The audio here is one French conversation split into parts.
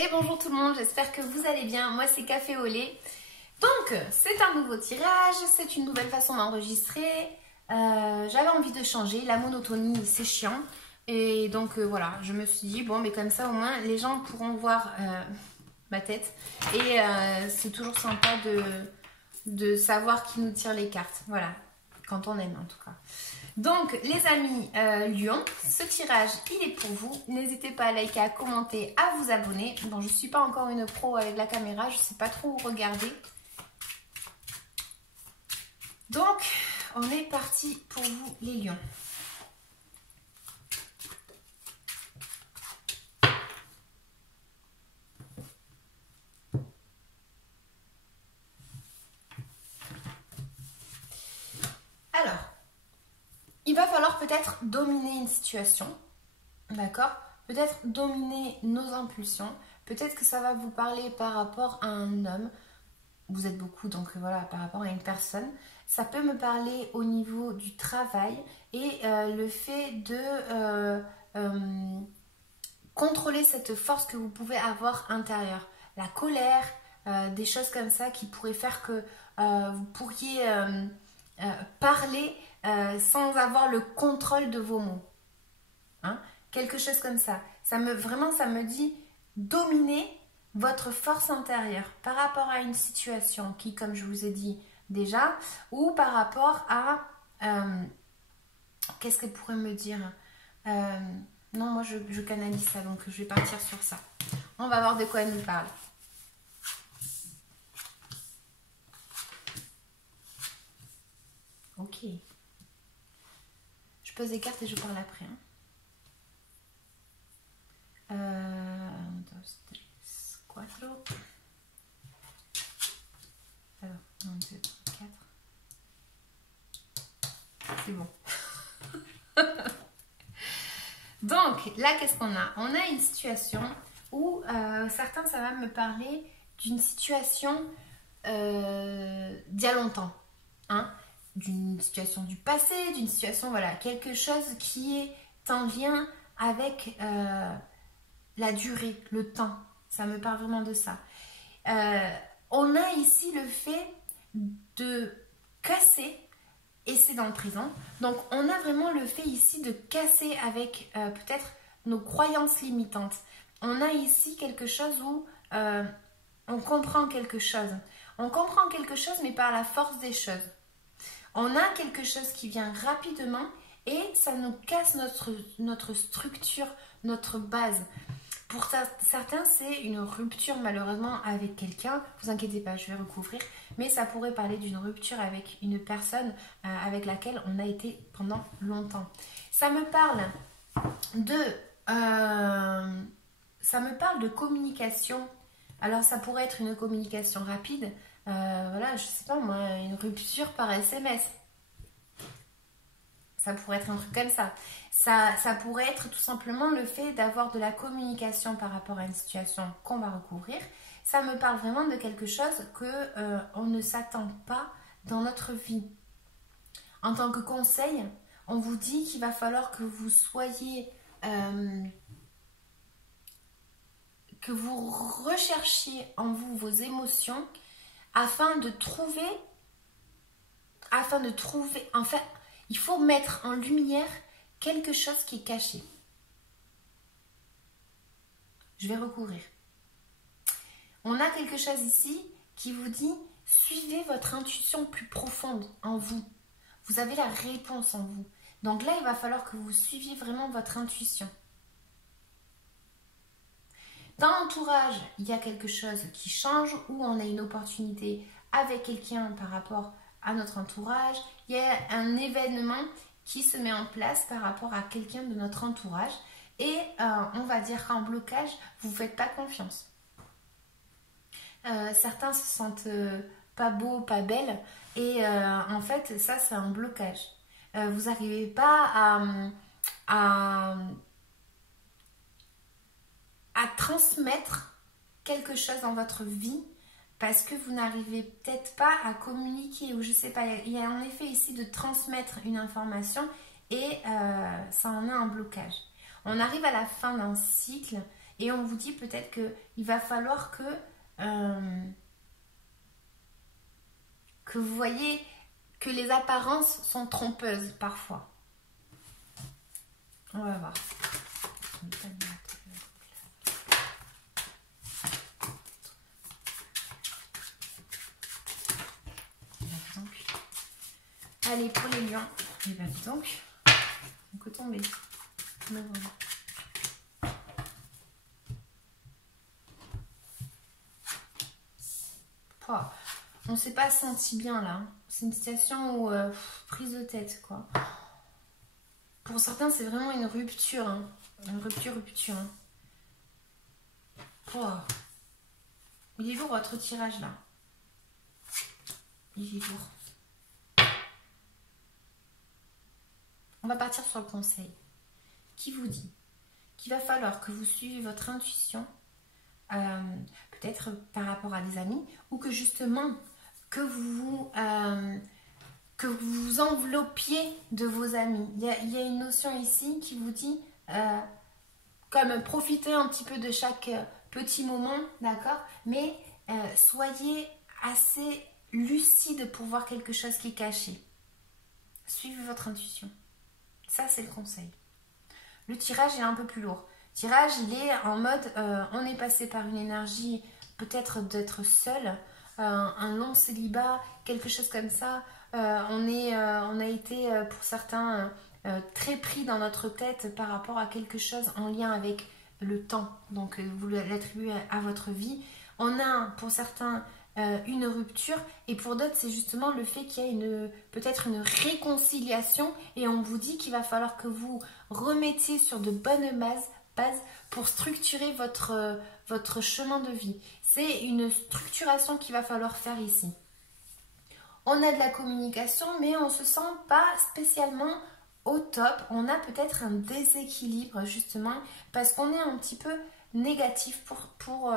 Et bonjour tout le monde, j'espère que vous allez bien. Moi c'est Café au lait. Donc c'est un nouveau tirage, c'est une nouvelle façon d'enregistrer. J'avais envie de changer, la monotonie c'est chiant. Et donc voilà, je me suis dit bon mais comme ça au moins les gens pourront voir ma tête. Et c'est toujours sympa de savoir qui nous tire les cartes. Voilà, quand on aime en tout cas. Donc les amis Lyon, ce tirage il est pour vous. N'hésitez pas à liker, à commenter, à vous abonner. Bon, je ne suis pas encore une pro avec la caméra, je ne sais pas trop où regarder. Donc on est parti pour vous les lions. Alors, il va falloir peut-être dominer une situation, d'accord? Peut-être dominer nos impulsions. Peut-être que ça va vous parler par rapport à un homme. Vous êtes beaucoup, donc voilà, par rapport à une personne. Ça peut me parler au niveau du travail et le fait de contrôler cette force que vous pouvez avoir intérieure. La colère, des choses comme ça qui pourraient faire que vous pourriez parler sans avoir le contrôle de vos mots. Hein? Quelque chose comme ça. Vraiment, ça me dit dominer votre force intérieure par rapport à une situation qui, comme je vous ai dit déjà, ou par rapport à... qu'est-ce qu'elle pourrait me dire non, moi je canalise ça, donc je vais partir sur ça. On va voir de quoi elle nous parle. Ok. Je pose des cartes et je parle après. Hein. 1, 2, 3, 4. Alors, 1, 2, 3, 4. C'est bon. Donc, là, qu'est-ce qu'on a? On a une situation où certains, ça va me parler d'une situation d'il y a longtemps. Hein? D'une situation du passé, d'une situation, voilà, quelque chose qui est en lien avec la durée, le temps. Ça me parle vraiment de ça. On a ici le fait de casser, et c'est dans le présent. Donc, on a vraiment le fait ici de casser avec peut-être nos croyances limitantes. On a ici quelque chose où on comprend quelque chose. On comprend quelque chose, mais par la force des choses. On a quelque chose qui vient rapidement et ça nous casse notre structure, notre base. Pour certains, c'est une rupture malheureusement avec quelqu'un. Vous inquiétez pas, je vais recouvrir. Mais ça pourrait parler d'une rupture avec une personne avec laquelle on a été pendant longtemps. Ça me parle de communication. Alors ça pourrait être une communication rapide. Voilà, je sais pas moi, une rupture par SMS. Ça pourrait être un truc comme ça. Ça pourrait être tout simplement le fait d'avoir de la communication par rapport à une situation qu'on va recouvrir. Ça me parle vraiment de quelque chose qu'on ne s'attend pas dans notre vie. En tant que conseil, on vous dit qu'il va falloir que vous soyez... que vous recherchiez en vous vos émotions afin de trouver... En fait, il faut mettre en lumière quelque chose qui est caché. Je vais recouvrir. On a quelque chose ici qui vous dit suivez votre intuition plus profonde en vous. Vous avez la réponse en vous. Donc là, il va falloir que vous suiviez vraiment votre intuition. Dans l'entourage, il y a quelque chose qui change ou on a une opportunité avec quelqu'un par rapport à notre entourage. Il y a un événement qui se met en place par rapport à quelqu'un de notre entourage et on va dire qu'en blocage, vous ne faites pas confiance. Certains se sentent pas beaux, pas belles et en fait, ça c'est un blocage. Vous n'arrivez pas à transmettre quelque chose dans votre vie parce que vous n'arrivez peut-être pas à communiquer ou je sais pas, il y a en effet ici de transmettre une information et ça en a un blocage. On arrive à la fin d'un cycle Et on vous dit peut-être qu'il va falloir que vous voyez que les apparences sont trompeuses parfois. On va voir. Allez, pour les lions, et bien donc, on peut tomber. On s'est pas senti bien là. C'est une situation où prise de tête quoi. Pour certains, c'est vraiment une rupture, hein. Une rupture. Hein. Il est lourd votre tirage là. Il est lourd. On va partir sur le conseil qui vous dit qu'il va falloir que vous suiviez votre intuition, peut-être par rapport à des amis, ou que justement que vous vous enveloppiez de vos amis. Il y a une notion ici qui vous dit comme profitez un petit peu de chaque petit moment, d'accord, mais soyez assez lucide pour voir quelque chose qui est caché. Suivez votre intuition. Ça, c'est le conseil. Le tirage est un peu plus lourd. Le tirage, il est en mode, on est passé par une énergie peut-être d'être seul, un long célibat, quelque chose comme ça. On a été, pour certains, très pris dans notre tête par rapport à quelque chose en lien avec le temps. Donc, vous l'attribuez à votre vie. On a, pour certains, une rupture, et pour d'autres c'est justement le fait qu'il y a peut-être une réconciliation, et on vous dit qu'il va falloir que vous remettiez sur de bonnes bases pour structurer votre chemin de vie. C'est une structuration qu'il va falloir faire ici. On a de la communication, mais on ne se sent pas spécialement au top. On a peut-être un déséquilibre justement parce qu'on est un petit peu négatif pour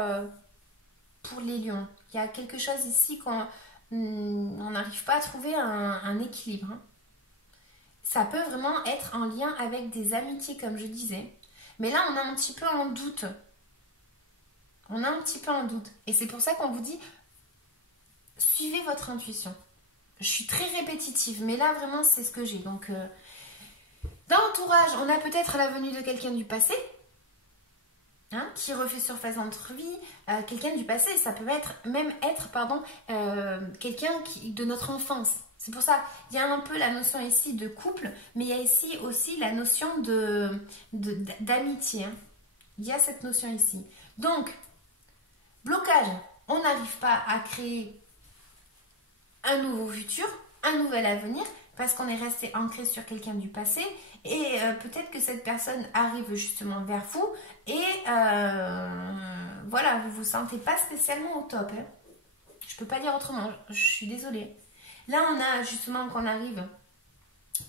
les lions. Il y a quelque chose ici qu'on n'arrive pas à trouver un équilibre. Hein. Ça peut vraiment être en lien avec des amitiés, comme je disais. Mais là, on est un petit peu en doute. On a un petit peu en doute. Et c'est pour ça qu'on vous dit, suivez votre intuition. Je suis très répétitive, mais là, vraiment, c'est ce que j'ai. Donc, dans l'entourage, on a peut-être la venue de quelqu'un du passé. Hein, qui refait surface dans notre vie, quelqu'un du passé, ça peut même être quelqu'un de notre enfance. C'est pour ça, il y a un peu la notion ici de couple, mais il y a ici aussi la notion d'amitié. Hein. Il y a cette notion ici. Donc, blocage, on n'arrive pas à créer un nouveau futur, un nouvel avenir, parce qu'on est resté ancré sur quelqu'un du passé, et peut-être que cette personne arrive justement vers vous, et voilà, vous vous sentez pas spécialement au top. Hein. Je peux pas dire autrement, je suis désolée. Là, on a justement qu'on arrive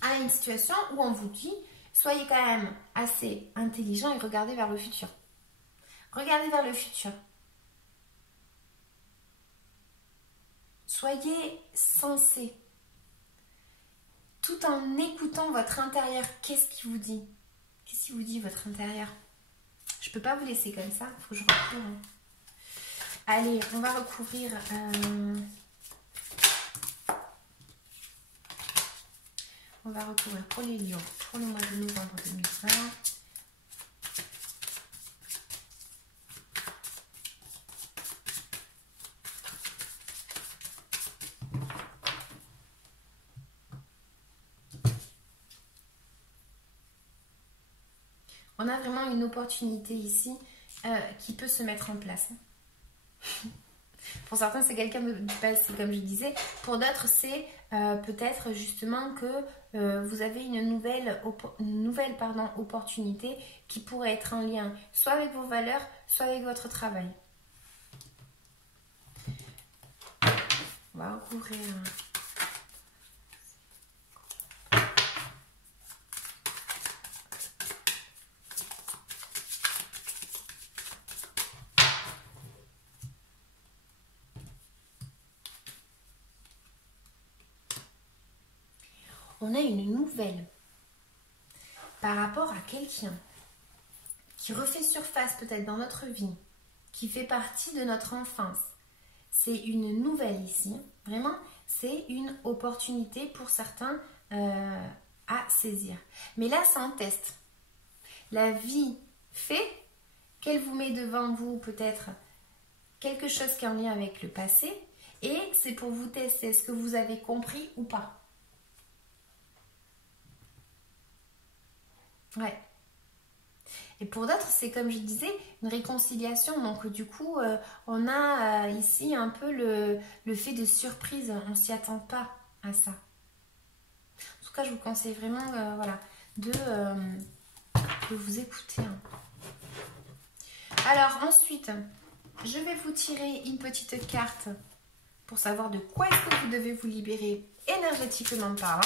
à une situation où on vous dit, soyez quand même assez intelligent et regardez vers le futur. Regardez vers le futur. Soyez sensés. Tout en écoutant votre intérieur, qu'est-ce qu'il vous dit? Qu'est-ce qu'il vous dit votre intérieur? Je peux pas vous laisser comme ça, il faut que je recouvre. Allez, on va recouvrir. On va recouvrir pour les lions pour le mois de novembre 2020. On a vraiment une opportunité ici qui peut se mettre en place. Pour certains, c'est quelqu'un du passé, comme je disais. Pour d'autres, c'est peut-être justement que vous avez une nouvelle opportunité qui pourrait être en lien soit avec vos valeurs, soit avec votre travail. On va recouvrir. On a une nouvelle par rapport à quelqu'un qui refait surface peut-être dans notre vie, qui fait partie de notre enfance. C'est une nouvelle ici. Vraiment, c'est une opportunité pour certains à saisir. Mais là, c'est un test. La vie fait qu'elle vous met devant vous peut-être quelque chose qui est en lien avec le passé et c'est pour vous tester est-ce que vous avez compris ou pas. Ouais. Et pour d'autres, c'est comme je disais, une réconciliation. Donc du coup, on a ici un peu le fait de surprise. On ne s'y attend pas à ça. En tout cas, je vous conseille vraiment voilà, de vous écouter. Alors ensuite, je vais vous tirer une petite carte pour savoir de quoi est-ce que vous devez vous libérer énergétiquement parlant.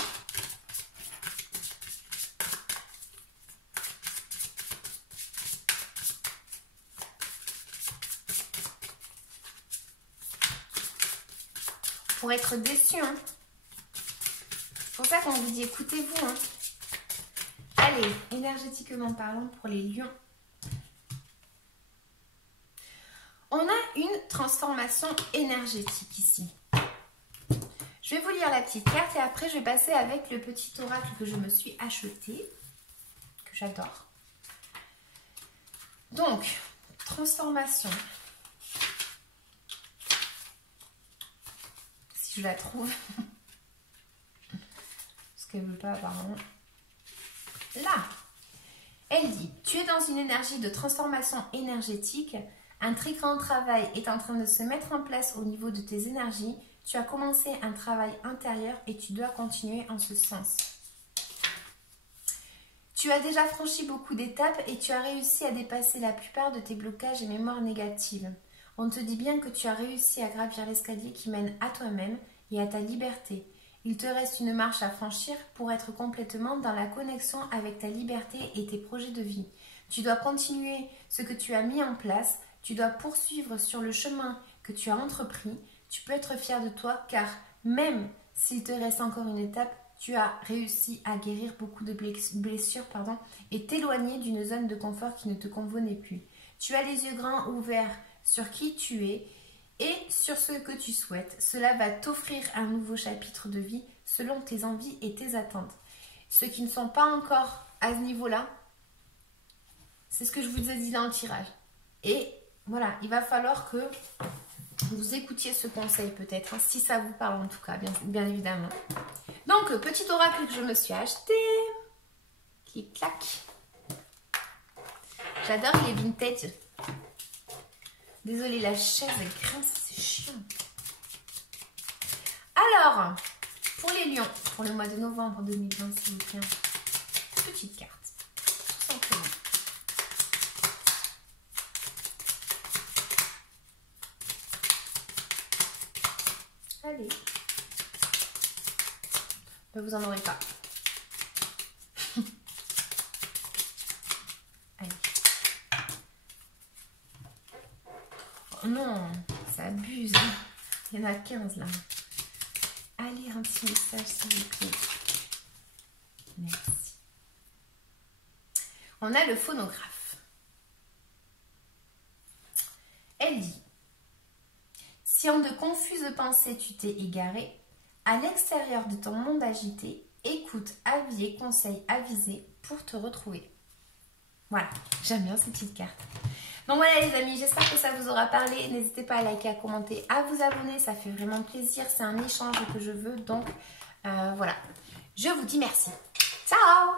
Pour être déçu, hein. C'est pour ça qu'on vous dit écoutez-vous. Hein. Allez, énergétiquement parlant pour les lions. On a une transformation énergétique ici. Je vais vous lire la petite carte et après je vais passer avec le petit oracle que je me suis acheté, que j'adore. Donc, transformation. Si je la trouve. Parce qu'elle ne veut pas apparemment. Là, elle dit, tu es dans une énergie de transformation énergétique. Un très grand travail est en train de se mettre en place au niveau de tes énergies. Tu as commencé un travail intérieur et tu dois continuer en ce sens. Tu as déjà franchi beaucoup d'étapes et tu as réussi à dépasser la plupart de tes blocages et mémoires négatives. On te dit bien que tu as réussi à gravir l'escalier qui mène à toi-même et à ta liberté. Il te reste une marche à franchir pour être complètement dans la connexion avec ta liberté et tes projets de vie. Tu dois continuer ce que tu as mis en place. Tu dois poursuivre sur le chemin que tu as entrepris. Tu peux être fier de toi car même s'il te reste encore une étape, tu as réussi à guérir beaucoup de blessures et t'éloigner d'une zone de confort qui ne te convenait plus. Tu as les yeux grands ouverts sur qui tu es et sur ce que tu souhaites. Cela va t'offrir un nouveau chapitre de vie selon tes envies et tes attentes. Ceux qui ne sont pas encore à ce niveau-là, c'est ce que je vous ai dit dans le tirage. Et voilà, il va falloir que vous écoutiez ce conseil peut-être, hein, si ça vous parle en tout cas, bien évidemment. Donc, petit oracle que je me suis acheté. Clic-clac. J'adore les vintage. Désolée, la chaise elle grince, c'est chiant. Alors, pour les lions, pour le mois de novembre 2020, s'il vous plaît, petite carte, tout simplement. Allez. Ben, vous en aurez pas. Allez. Oh non, ça abuse. Il y en a 15 là. Allez, un petit message s'il vous plaît. Merci. On a le phonographe. Elle dit: si en de confuses pensées tu t'es égaré, à l'extérieur de ton monde agité, écoute, avis et conseils avisés pour te retrouver. Voilà, j'aime bien ces petites cartes. Donc voilà les amis, j'espère que ça vous aura parlé. N'hésitez pas à liker, à commenter, à vous abonner, ça fait vraiment plaisir. C'est un échange que je veux, donc voilà. Je vous dis merci. Ciao!